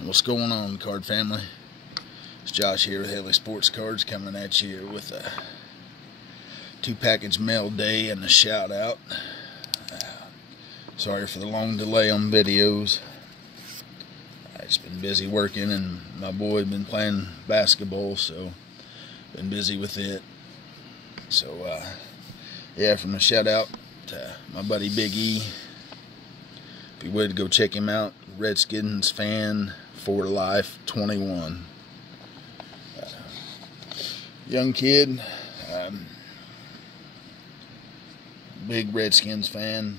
What's going on, card family? It's Josh here with Haley Sports Cards, coming at you with a 2-package mail day and a shout out. Sorry for the long delay on videos. I've just been busy working, and my boy been playing basketball, so been busy with it. So yeah, from a shout out to my buddy Big E. If you would, go check him out. Redskins fan for life 21. Young kid, big Redskins fan.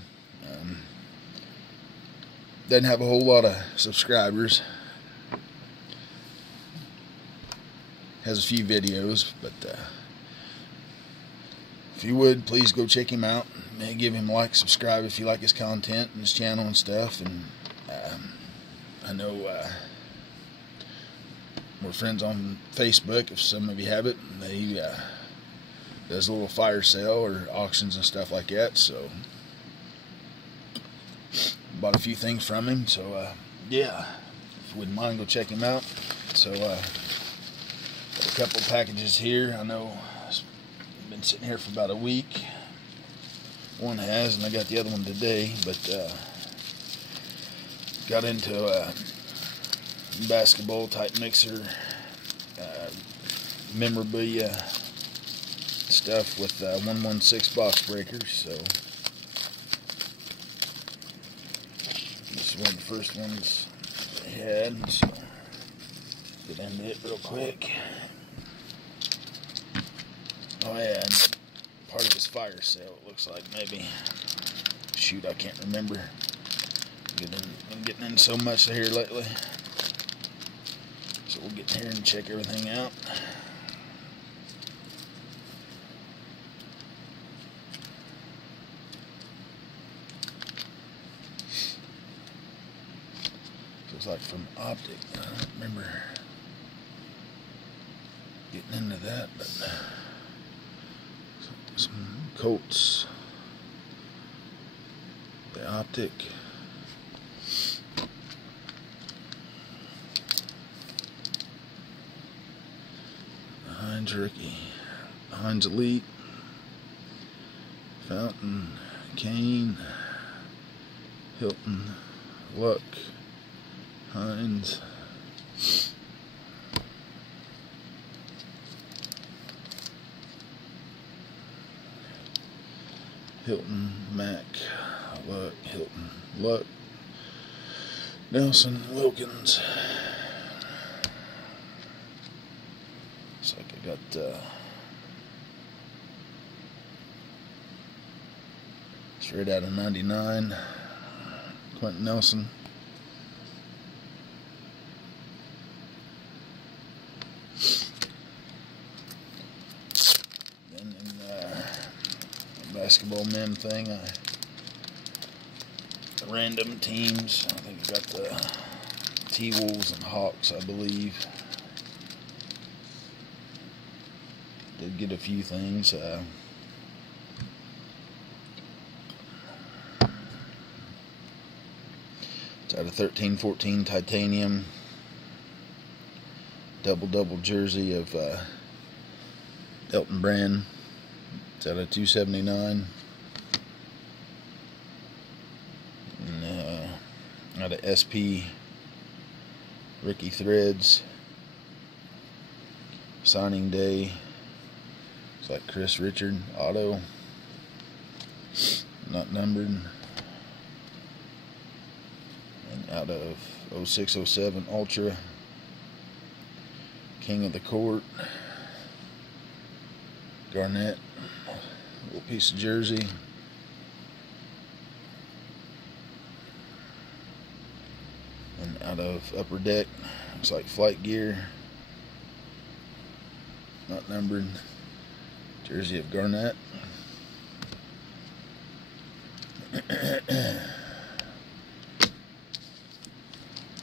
Doesn't have a whole lot of subscribers. Has a few videos, but if you would, please go check him out. Give him a like, subscribe if you like his content and his channel and stuff. And I know we're friends on Facebook, if some of you have it. He does a little fire sale or auctions and stuff like that, so bought a few things from him. So yeah, if you wouldn't mind, go check him out. So got a couple packages here. I know I've been sitting here for about a week. One has, and I got the other one today, but got into basketball type mixer, memorabilia stuff with 116 box breakers. So this is one of the first ones they had, so get into it real quick. Oh yeah, and part of this fire sale, it looks like, maybe. Shoot, I can't remember. I'm getting in so much here lately. So we'll get in here and check everything out. Looks like from Optic. I don't remember getting into that, but some Colts, the Optic, Heinz Rookie, Heinz Elite, Fountain, Kane, Hilton, Luck, Heinz, Hilton, Mac, Luck, Hilton, Luck, Nelson, Wilkins. Looks like I got straight out of 99, Quentin Nelson. Basketball mem thing, random teams. I think I got the T-Wolves and Hawks, I believe. Did get a few things. It's out of 13-14 titanium double jersey of Elton Brand. It's out of 279. And, out of SP Ricky Threads. Signing day. It's like Chris Richard auto. Not numbered. And out of 06-07 Ultra. King of the Court. Garnett. Little piece of jersey. And out of Upper Deck, looks like Flight Gear. Not numbered. Jersey of Garnett.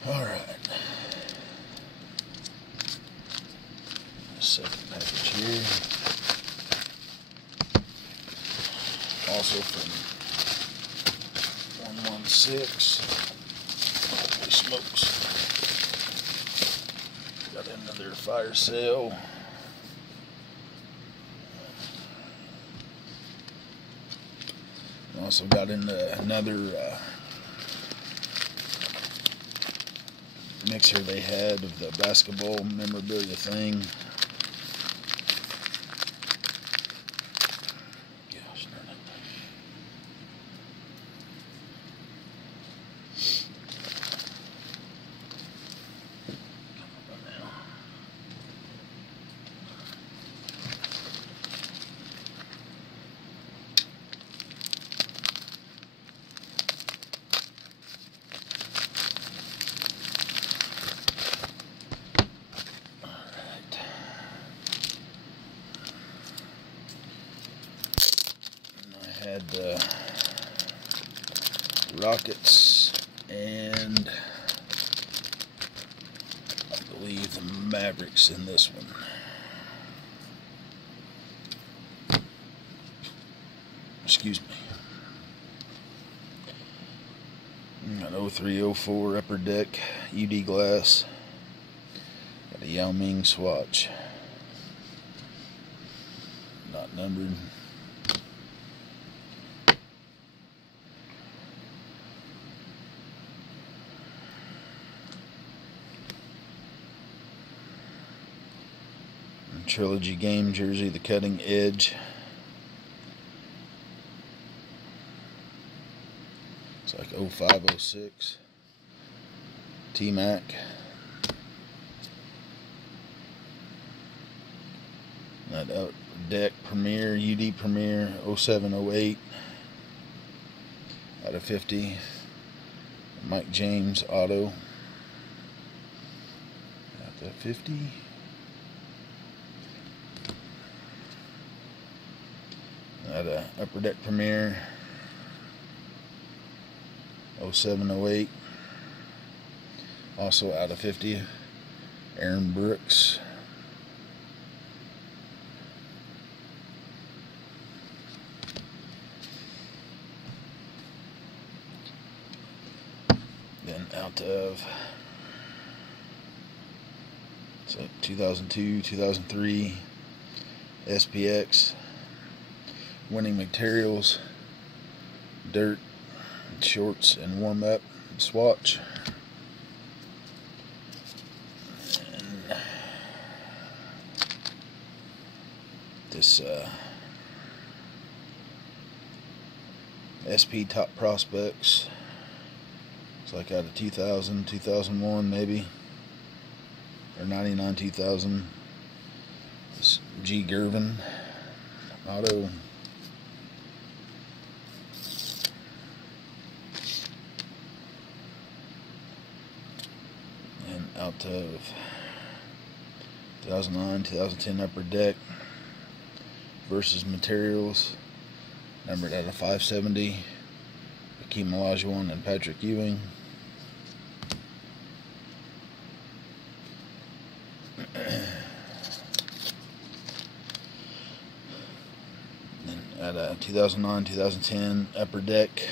Alright. Second package here. Also from 116. Holy smokes. Another fire sale. Also got into another mixer they had of the basketball memorabilia thing. Gosh darn it. Come on now. Had Rockets and I believe the Mavericks in this one. Excuse me. An 0304 upper deck UD glass. Got a Yao Ming swatch. Not numbered. Trilogy game jersey, the cutting edge. It's like 0506 T-Mac. That out deck Premier, UD Premier 0708 out of 50. Mike James auto out of 50. At a Upper Deck Premier 0708, also out of 50, Aaron Brooks. Then out of 2002, 2003 SPX. Winning materials, dirt, shorts, and warm up swatch. And this SP Top Prospects. It's like out of 2000, 2001 maybe, or 99, 2000. This G. Gervin auto. Out of 2009, 2010 Upper Deck versus materials, numbered out of 570, Hakeem Olajuwon and Patrick Ewing. Then at a 2009, 2010 Upper Deck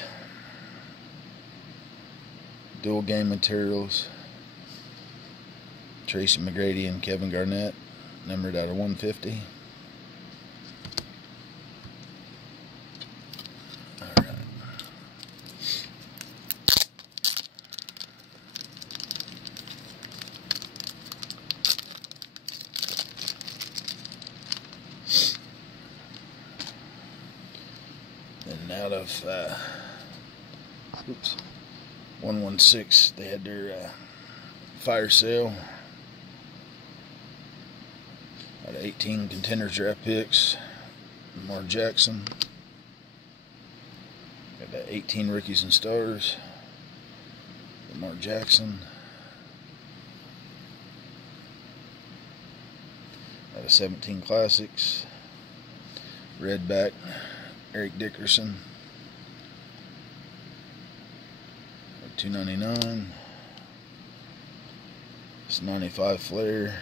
dual game materials, Tracy McGrady and Kevin Garnett, numbered out of 150. Alright. And out of 116, they had their fire sale. Out of 18 contenders draft picks, Lamar Jackson. Got that 18 rookies and stars, Lamar Jackson. Out of 17 classics, Redback, Eric Dickerson. At $2.99. It's 95 Flair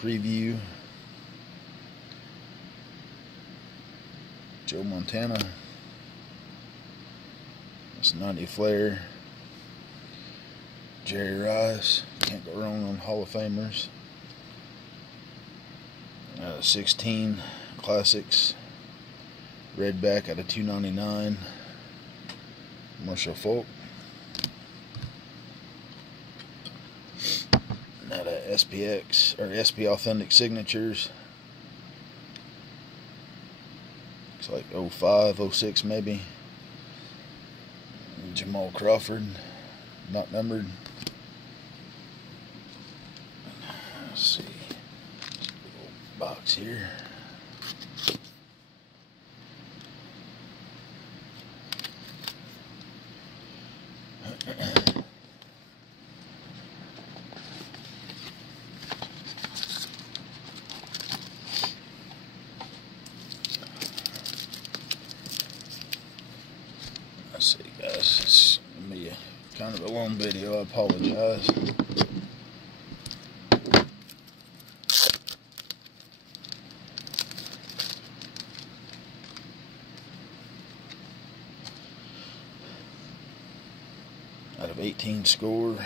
preview, Joe Montana. It's 90 Flair Jerry Rice. Can't go wrong on Hall of Famers. 16 Classics. Redback out of 299. Marshall Falk. Out of SPX or SP Authentic Signatures. Looks like 05, 06 maybe. Jamal Crawford, not numbered. Let's see. Little box here. Let's see, guys. It's gonna be kind of a long video. I apologize. Out of 18 score,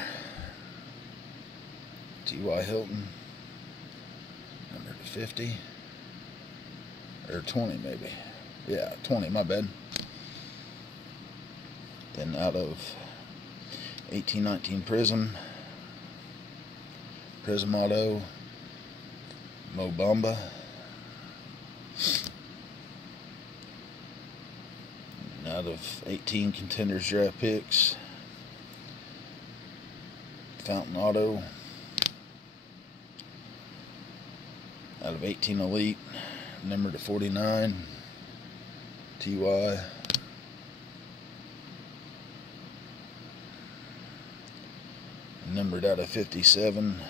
T.Y. Hilton, number to 50, or 20 maybe. Yeah, 20, my bad. Then out of 1819 Prism Auto, Mo Bamba. And out of 18 Contenders Draft Picks, Fountain Auto. Out of 18 Elite, number to 49, T.Y. Numbered out of 57,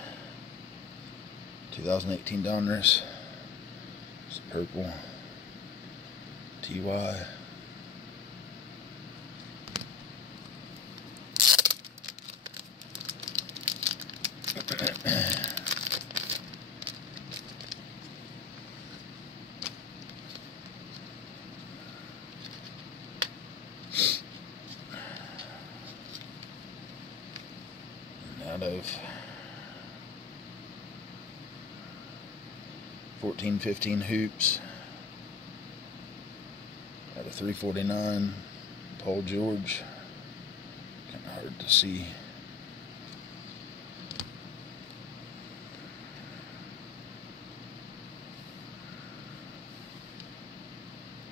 2018 Donruss. It's purple, T.Y. Out of 14-15 Hoops, out of 349, Paul George. Kind of hard to see.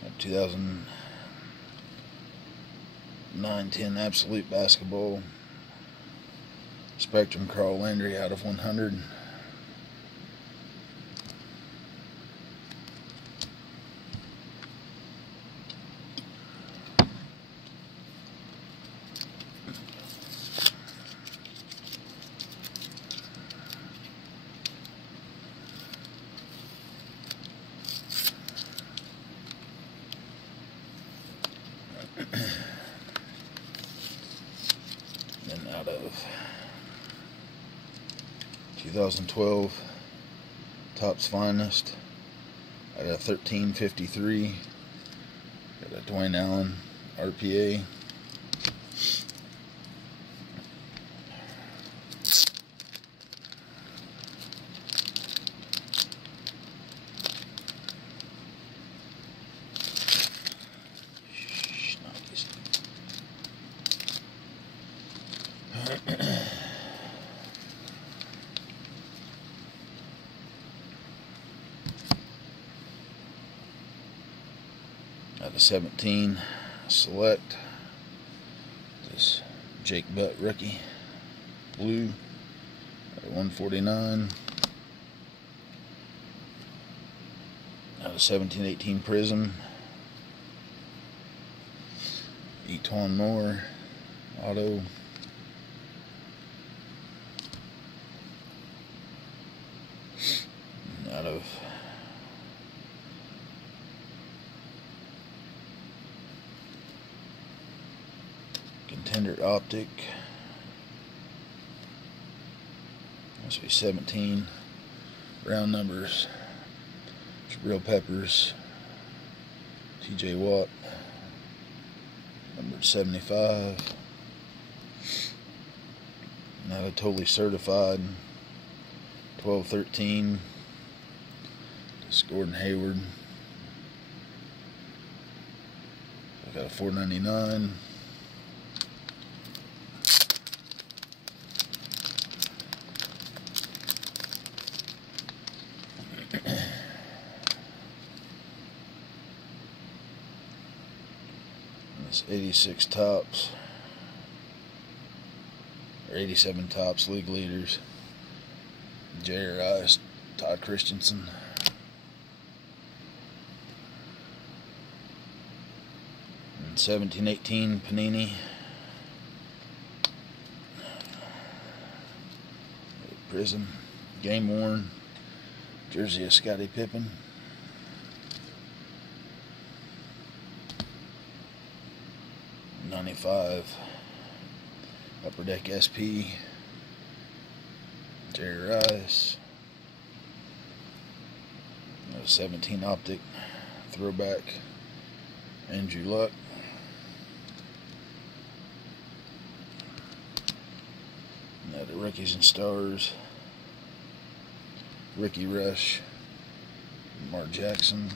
Out of 2009-10 Absolute Basketball, Spectrum Carl Landry out of 100. Then out of 2012 Topps Finest, out of 1353, got a Dwayne Allen RPA. Out of 17 Select, this Jake Butt rookie, blue, out of 149. Out of 17-18 Prism, Etwan Moore auto. Out of Contender Optic, must be 17, round numbers, Jabril Peppers, TJ Watt, number 75, and out Out of Totally Certified, 12-13. It's Gordon Hayward. I got a $4.99. It's 86 tops, or 87 tops, league leaders. J.R. Ice, Todd Christensen. And 17-18 Panini. Prism, game worn. Jersey of Scottie Pippen. '95 Upper Deck SP. Jerry Rice. 17 Optic throwback. Andrew Luck. Now the Rookies and Stars. Ricky Rush. Mark Jackson.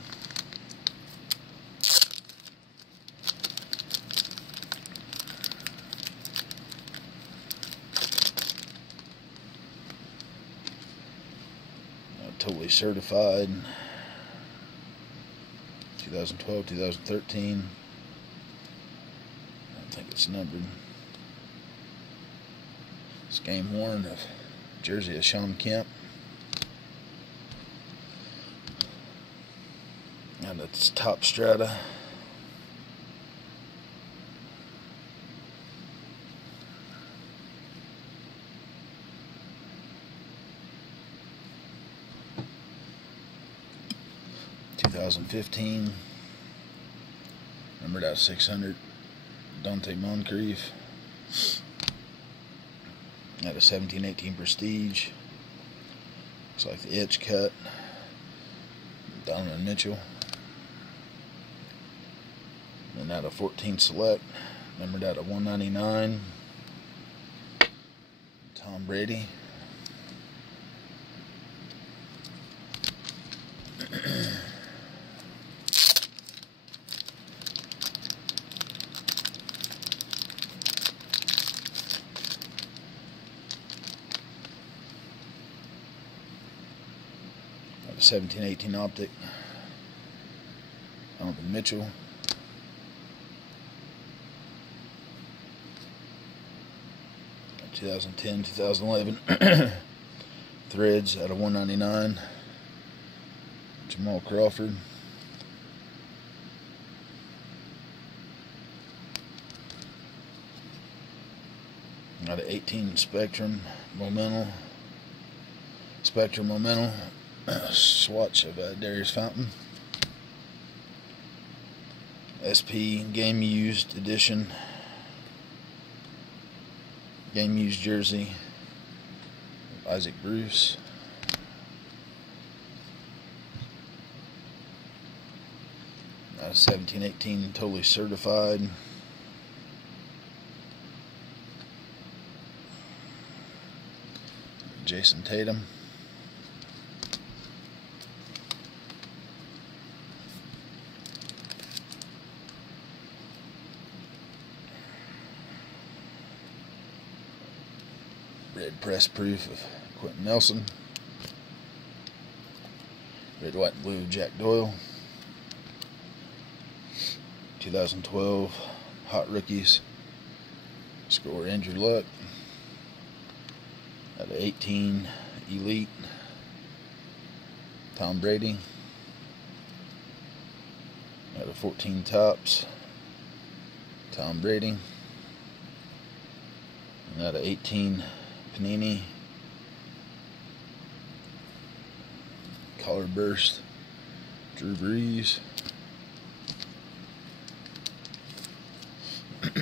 Totally Certified, 2012, 2013. I don't think it's numbered. It's game worn of jersey of Sean Kemp. And it's Top Strata. '15, numbered out 600, Dante Moncrief. At a 17-18 Prestige. Looks like the edge cut. Donovan Mitchell. And out of 14 Select, numbered out of 199, Tom Brady. Out of 17-18 Optic, Donovan Mitchell. Out of 2010, 2011 Threads out of 199, Jamal Crawford. Out of 18 Spectrum Momental, swatch of Darius Fountain. SP Game Used Edition, Game Used Jersey, Isaac Bruce. Out of 17-18 Totally Certified. Jason Tatum. Red press proof of Quentin Nelson. Red, white, and blue Jack Doyle. 2012 Hot Rookies. Score Andrew Luck. Out of 18 Elite, Tom Brady. Out of 14 Tops, Tom Brady. And out of 18 Panini, Color Burst, Drew Brees. Out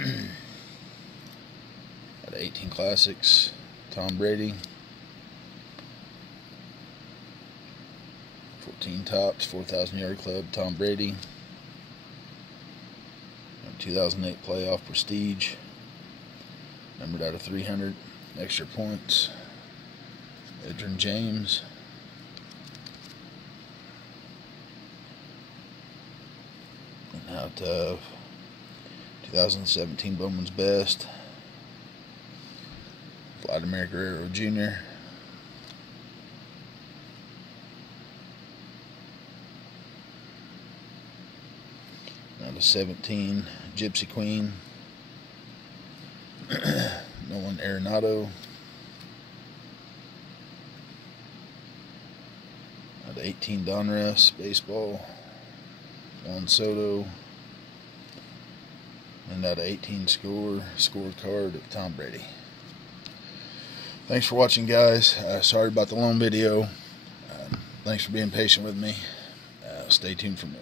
of 18 Classics, Tom Brady. 14 Tops, 4,000 Yard Club, Tom Brady. 2008 Playoff Prestige, numbered out of 300, Extra points, Edgerrin James. And out of 2017 Bowman's Best, Vladimir Guerrero Jr. Out of 17 Gypsy Queen, Nolan Arenado. Out of 18 Donruss Baseball, Juan Soto. And out of 18 scorecard of Tom Brady. Thanks for watching, guys. Sorry about the long video. Thanks for being patient with me. Stay tuned for more.